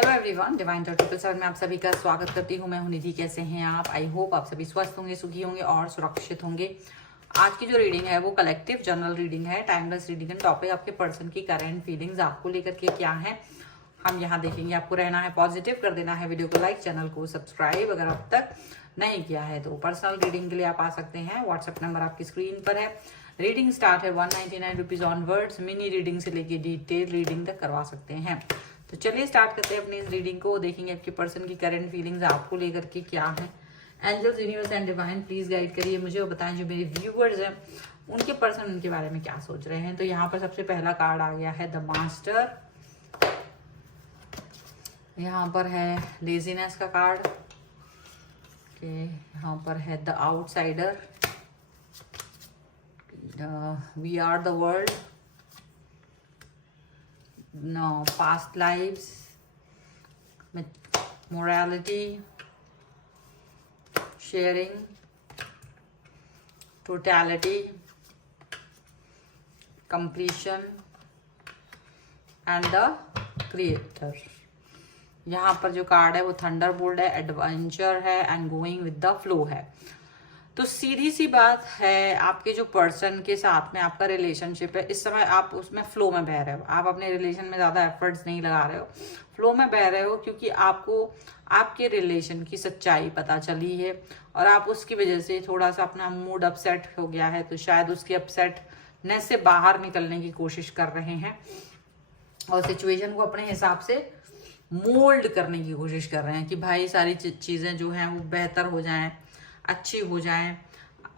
Hello everyone, divine talk 777 में आप सभी का स्वागत करती हूँ। मैं हूँ निधि। कैसे हैं आप? आई होप आप सभी स्वस्थ होंगे, सुखी होंगे और सुरक्षित होंगे। आज की जो रीडिंग है वो कलेक्टिव जनरल रीडिंग है, टाइमलेस रीडिंग है। टॉपिक आपके पर्सन की करंट फीलिंग्स आपको लेकर के क्या है हम यहाँ देखेंगे। आपको रहना है पॉजिटिव, कर देना है वीडियो को लाइक, चैनल को सब्सक्राइब अगर अब तक नहीं किया है तो। पर्सनल रीडिंग के लिए आप आ सकते हैं, व्हाट्सएप नंबर आपकी स्क्रीन पर है। रीडिंग स्टार्ट है 199 रुपीज ऑनवर्ड्स। मिनी रीडिंग से लेके डिटेल रीडिंग तक करवा सकते हैं। तो चलिए स्टार्ट करते हैं अपनी इस रीडिंग को। देखेंगे आपके पर्सन की करंट फीलिंग्स आपको लेकर के क्या है। Angels, universe and divine please guide करिए मुझे और बताएं जो मेरे व्यूवर्स हैं उनके पर्सन उनके बारे में क्या सोच रहे हैं। तो यहाँ पर सबसे पहला कार्ड आ गया है द मास्टर। यहाँ पर है लेजीनेस का कार्ड। यहाँ पर है the outsider, we are the world, no past lives, morality, sharing, totality, completion and the creator। यहाँ पर जो कार्ड है वो थंडरबोल्ट है, एडवेंचर है and going with the flow है। तो सीधी सी बात है, आपके जो पर्सन के साथ में आपका रिलेशनशिप है इस समय आप उसमें फ्लो में बह रहे हो। आप अपने रिलेशन में ज्यादा एफर्ट्स नहीं लगा रहे हो, फ्लो में बह रहे हो क्योंकि आपको आपके रिलेशन की सच्चाई पता चली है और आप उसकी वजह से थोड़ा सा अपना मूड अपसेट हो गया है। तो शायद उसके अपसेटनेस से बाहर निकलने की कोशिश कर रहे हैं और सिचुएशन को अपने हिसाब से मोल्ड करने की कोशिश कर रहे हैं कि भाई सारी चीजें जो हैं वो बेहतर हो जाएं, अच्छी हो जाएं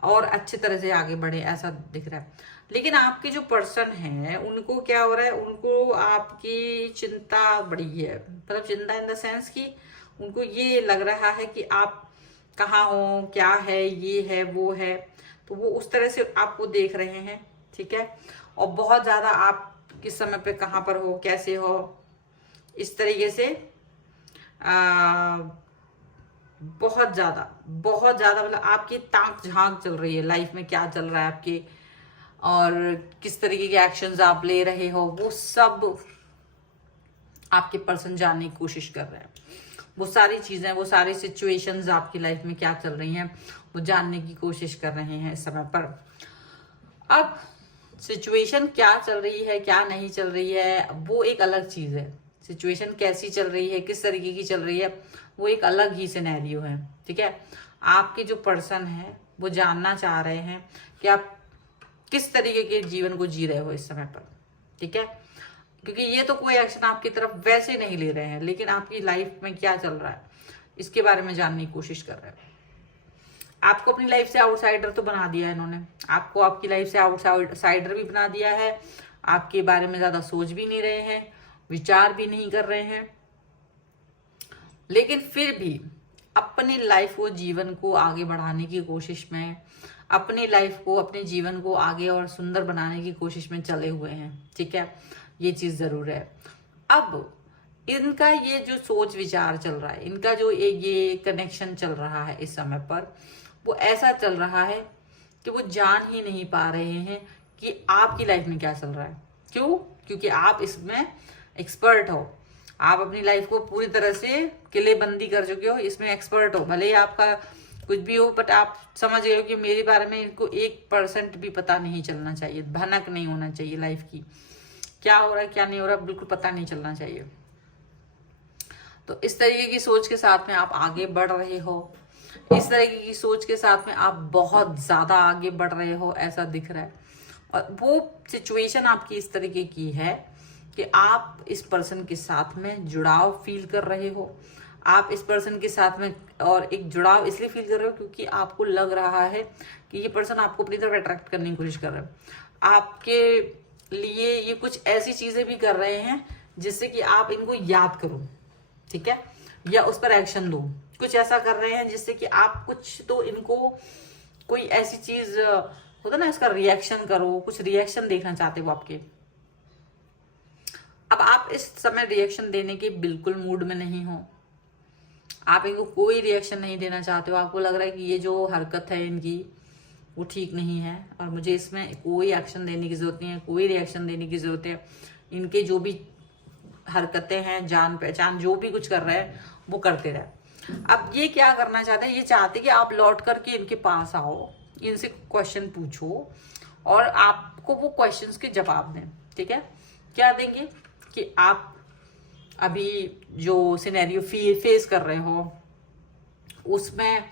और अच्छी तरह से आगे बढ़े, ऐसा दिख रहा है। लेकिन आपके जो पर्सन हैं उनको क्या हो रहा है, उनको आपकी चिंता बड़ी है। मतलब चिंता इन द सेंस कि उनको ये लग रहा है कि आप कहाँ हो, क्या है, ये है, वो है। तो वो उस तरह से आपको देख रहे हैं, ठीक है। और बहुत ज्यादा आप किस समय पे कहाँ पर हो, कैसे हो, इस तरीके से बहुत ज्यादा मतलब आपकी ताक झांक चल रही है लाइफ में, क्या चल रहा है आपके और किस तरीके के एक्शंस आप ले रहे हो, वो सब आपके पर्सन जानने की कोशिश कर रहे हैं। वो सारी चीजें, वो सारी सिचुएशंस आपकी लाइफ में क्या चल रही हैं वो जानने की कोशिश कर रहे हैं इस समय पर। अब सिचुएशन क्या चल रही है, क्या नहीं चल रही है, वो एक अलग चीज है। सिचुएशन कैसी चल रही है, किस तरीके की चल रही है, वो एक अलग ही सिनेरियो है, ठीक है। आपके जो पर्सन है वो जानना चाह रहे हैं कि आप किस तरीके के जीवन को जी रहे हो इस समय पर, ठीक है। क्योंकि ये तो कोई एक्शन आपकी तरफ वैसे नहीं ले रहे हैं, लेकिन आपकी लाइफ में क्या चल रहा है इसके बारे में जानने की कोशिश कर रहे हैं। आपको अपनी लाइफ से आउटसाइडर तो बना दिया है इन्होंने, आपको आपकी लाइफ से आउटसाइडर भी बना दिया है। आपके बारे में ज्यादा सोच भी नहीं रहे हैं, विचार भी नहीं कर रहे हैं, लेकिन फिर भी अपनी लाइफ को, जीवन को आगे बढ़ाने की कोशिश में, अपनी लाइफ को, अपने जीवन को आगे और सुंदर बनाने की कोशिश में चले हुए हैं, ठीक है। ये चीज जरूर है। अब इनका ये जो सोच विचार चल रहा है, इनका जो ये कनेक्शन चल रहा है इस समय पर, वो ऐसा चल रहा है कि वो जान ही नहीं पा रहे हैं कि आपकी लाइफ में क्या चल रहा है। क्यों? क्योंकि आप इसमें एक्सपर्ट हो, आप अपनी लाइफ को पूरी तरह से किलेबंदी कर चुके हो, इसमें एक्सपर्ट हो। भले ही आपका कुछ भी हो, बट आप समझ गए हो कि मेरे बारे में इनको 1% भी पता नहीं चलना चाहिए, भनक नहीं होना चाहिए लाइफ की, क्या हो रहा है क्या नहीं हो रहा बिल्कुल पता नहीं चलना चाहिए। तो इस तरीके की सोच के साथ में आप आगे बढ़ रहे हो, इस तरीके की सोच के साथ में आप बहुत ज्यादा आगे बढ़ रहे हो, ऐसा दिख रहा है। और वो सिचुएशन आपकी इस तरीके की है कि आप इस पर्सन के साथ में जुड़ाव फील कर रहे हो। आप इस पर्सन के साथ में और एक जुड़ाव इसलिए फील कर रहे हो क्योंकि आपको लग रहा है कि ये पर्सन आपको अपनी तरफ अट्रैक्ट करने की कोशिश कर रहा है। आपके लिए ये कुछ ऐसी चीजें भी कर रहे हैं जिससे कि आप इनको याद करो, ठीक है, या उस पर एक्शन लो। कुछ ऐसा कर रहे हैं जिससे कि आप कुछ तो इनको कोई ऐसी चीज होता ना, इसका रिएक्शन करो, कुछ रिएक्शन देखना चाहते हो आपके। अब आप इस समय रिएक्शन देने के बिल्कुल मूड में नहीं हो, आप इनको कोई रिएक्शन नहीं देना चाहते हो। आपको लग रहा है कि ये जो हरकत है इनकी वो ठीक नहीं है और मुझे इसमें कोई एक्शन देने की जरूरत नहीं है, कोई रिएक्शन देने की जरूरत है। इनके जो भी हरकतें हैं, जान पहचान जो भी कुछ कर रहे हैं वो करते रहे। अब ये क्या करना चाहते हैं, ये चाहते कि आप लौट करके इनके पास आओ, इनसे क्वेश्चन पूछो और आपको वो क्वेश्चंस के जवाब दें। ठीक है, क्या देंगे कि आप अभी जो सिनेरियो फेस कर रहे हो उसमें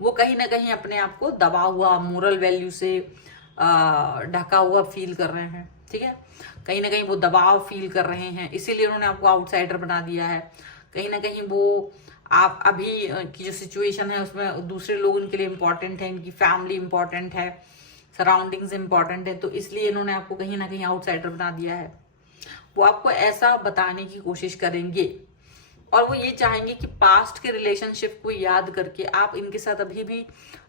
वो कहीं ना कहीं अपने आप को दबा हुआ, मोरल वैल्यू से ढका हुआ फील कर रहे हैं। ठीक है, कहीं ना कहीं वो दबाव फील कर रहे हैं, इसीलिए उन्होंने आपको आउटसाइडर बना दिया है। कहीं ना कहीं वो आप अभी की जो सिचुएशन है उसमें दूसरे लोग उनके लिए इंपॉर्टेंट है, इनकी फैमिली इंपॉर्टेंट है, सराउंडिंग्स इंपॉर्टेंट है, तो इसलिए इन्होंने आपको कहीं ना कहीं आउटसाइडर बना दिया है। वो आपको ऐसा बताने की कोशिश करेंगे और वो ये चाहेंगे कि पास्ट के रिलेशनशिप को याद करके आप इनके साथ अभी भी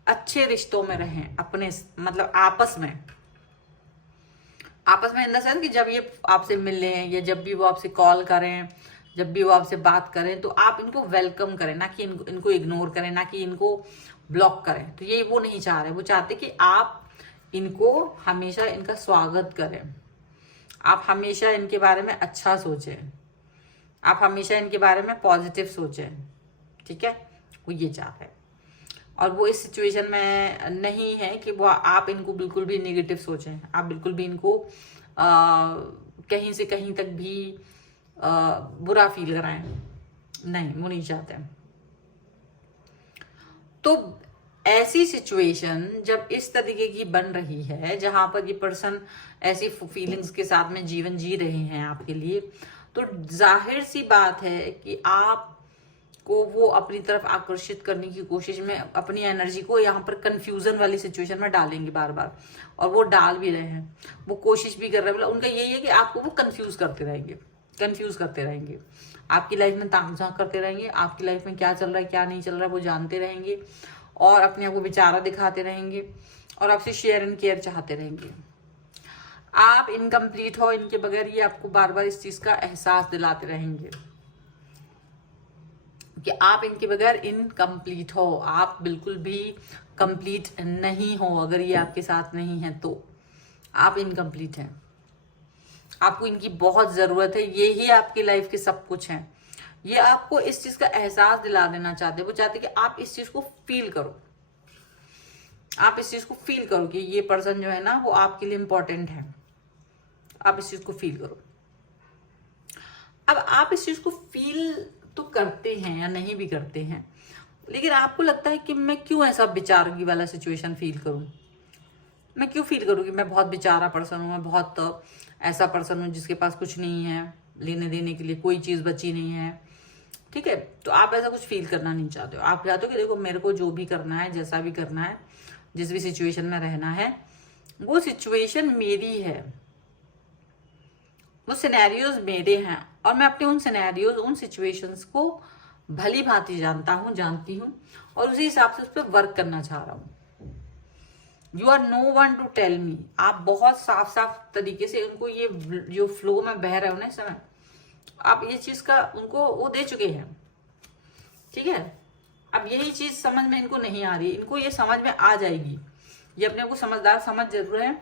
अच्छे रिश्तों में रहें, अपने मतलब आपस में इन द सेंस कि जब ये आपसे मिलें या जब भी वो आपसे कॉल करें, जब भी वो आपसे बात करें, तो आप इनको वेलकम करें, ना कि इनको इग्नोर करें, ना कि इनको ब्लॉक करें। तो ये वो नहीं चाह रहे, वो चाहते कि आप इनको हमेशा इनका स्वागत करें, आप हमेशा इनके बारे में अच्छा सोचें, आप हमेशा इनके बारे में पॉजिटिव सोचें। ठीक है, वो ये चाहते हैं और वो इस सिचुएशन में नहीं है कि वो आप इनको बिल्कुल भी नेगेटिव सोचें, आप बिल्कुल भी इनको कहीं से कहीं तक भी बुरा फील कराएं, नहीं, वो नहीं चाहते। तो ऐसी सिचुएशन जब इस तरीके की बन रही है जहां पर ये पर्सन ऐसी फीलिंग्स के साथ में जीवन जी रहे हैं आपके लिए, तो जाहिर सी बात है कि आप को वो अपनी तरफ आकर्षित करने की कोशिश में अपनी एनर्जी को यहाँ पर कंफ्यूजन वाली सिचुएशन में डालेंगे बार बार, और वो डाल भी रहे हैं, वो कोशिश भी कर रहे हैं। मतलब उनका यही है कि आपको वो कंफ्यूज करते रहेंगे, आपकी लाइफ में ताक झांक करते रहेंगे, आपकी लाइफ में क्या चल रहा है क्या नहीं चल रहा है वो जानते रहेंगे और अपने आप को बेचारा दिखाते रहेंगे और आपसे शेयर एंड केयर चाहते रहेंगे। आप इनकम्प्लीट हो इनके बगैर, ये आपको बार बार इस चीज का एहसास दिलाते रहेंगे कि आप इनके बगैर इनकम्प्लीट हो, आप बिल्कुल भी कंप्लीट नहीं हो। अगर ये आपके साथ नहीं है तो आप इनकम्प्लीट हैं, आपको इनकी बहुत जरूरत है, ये ही आपकी लाइफ के सब कुछ हैं। ये आपको इस चीज का एहसास दिला देना चाहते हैं, वो चाहते हैं कि आप इस चीज को फील करो, आप इस चीज को फील करो कि ये पर्सन जो है ना वो आपके लिए इंपॉर्टेंट है, आप इस चीज को फील करो। अब आप इस चीज को फील तो करते हैं या नहीं भी करते हैं, लेकिन आपको लगता है कि मैं क्यों ऐसा बेचारगी वाला सिचुएशन फील करूं, मैं क्यों फील करूं कि मैं बहुत बेचारा पर्सन हूं, मैं बहुत ऐसा पर्सन हूं जिसके पास कुछ नहीं है, लेने देने के लिए कोई चीज बची नहीं है। ठीक है, तो आप ऐसा कुछ फील करना नहीं चाहते हो, आप चाहते हो कि देखो मेरे को जो भी करना है, जैसा भी करना है, जिस भी सिचुएशन में रहना है, वो सिचुएशन मेरी है, वो सिनेरियोज मेरे हैं और मैं अपने उन सिनेरियोज, उन सिचुएशंस को भली भांति जानती हूँ और उसी हिसाब से उस पर वर्क करना चाह रहा हूँ। You are no one to tell me, आप बहुत साफ साफ तरीके से उनको ये जो फ्लो में बह रहे हो ना इस समय, आप ये चीज का उनको वो दे चुके हैं। ठीक है, अब यही चीज समझ में इनको नहीं आ रही, इनको ये समझ में आ जाएगी, ये अपने को समझदार समझ जरूर है,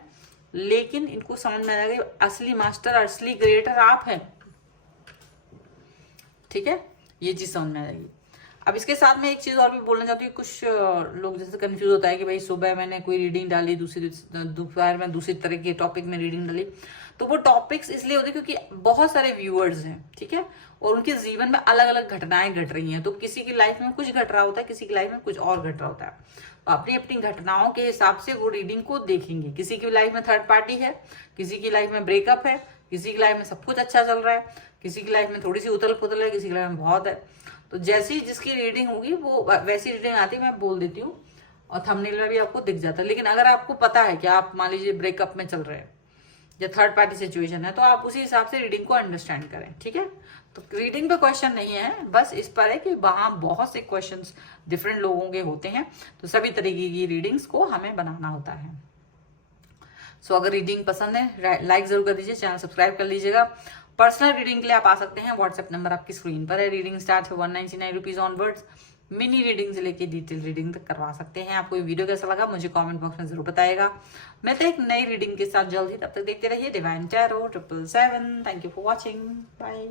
लेकिन इनको समझ में आ जाएगा असली मास्टर, असली क्रिएटर आप हैं। ठीक है, ये चीज समझ में आ जाएगी। अब इसके साथ में एक चीज और भी बोलना चाहती हूँ, कुछ लोग जैसे कंफ्यूज होता है कि भाई सुबह मैंने कोई रीडिंग डाली, दूसरी दोपहर में दूसरी तरह के टॉपिक में रीडिंग डाली, तो वो टॉपिक्स इसलिए होते क्योंकि बहुत सारे व्यूअर्स हैं। ठीक है, और उनके जीवन में अलग अलग घटनाएं घट रही हैं, तो किसी की लाइफ में कुछ घट रहा होता है, किसी की लाइफ में कुछ और घट रहा होता है, तो अपनी अपनी घटनाओं के हिसाब से वो रीडिंग को देखेंगे। किसी की लाइफ में थर्ड पार्टी है, किसी की लाइफ में ब्रेकअप है, किसी की लाइफ में सब कुछ अच्छा चल रहा है, किसी की लाइफ में थोड़ी सी उथल पुथल है, किसी की लाइफ में बहुत है। तो जैसी जिसकी रीडिंग होगी वो वैसी रीडिंग आती है, मैं बोल देती हूँ और थंबनेल में भी आपको दिख जाता है। लेकिन अगर आपको पता है कि आप मान लीजिए ब्रेकअप में चल रहे हैं या थर्ड पार्टी सिचुएशन है, तो आप उसी हिसाब से रीडिंग को अंडरस्टैंड करें। ठीक है, तो रीडिंग पे क्वेश्चन नहीं है, बस इस पर है कि वहां बहुत से क्वेश्चंस डिफरेंट लोगों के होते हैं, तो सभी तरीके की रीडिंग्स को हमें बनाना होता है। सो अगर रीडिंग पसंद है लाइक जरूर कर दीजिए, चैनल सब्सक्राइब कर लीजिएगा। पर्सनल रीडिंग के लिए आप आ सकते हैं, व्हाट्सएप नंबर आपकी स्क्रीन पर है। रीडिंग स्टार्ट है 199 रुपीज ऑनवर्ड्स। मिनी रीडिंग से लेके डिटेल रीडिंग तक करवा सकते हैं। आपको ये वीडियो कैसा लगा मुझे कमेंट बॉक्स में जरूर बताएगा। मिलते हैं एक नई रीडिंग के साथ जल्द ही, तब तक देखते रहिए divine tarot 777। Thank you for watching, bye.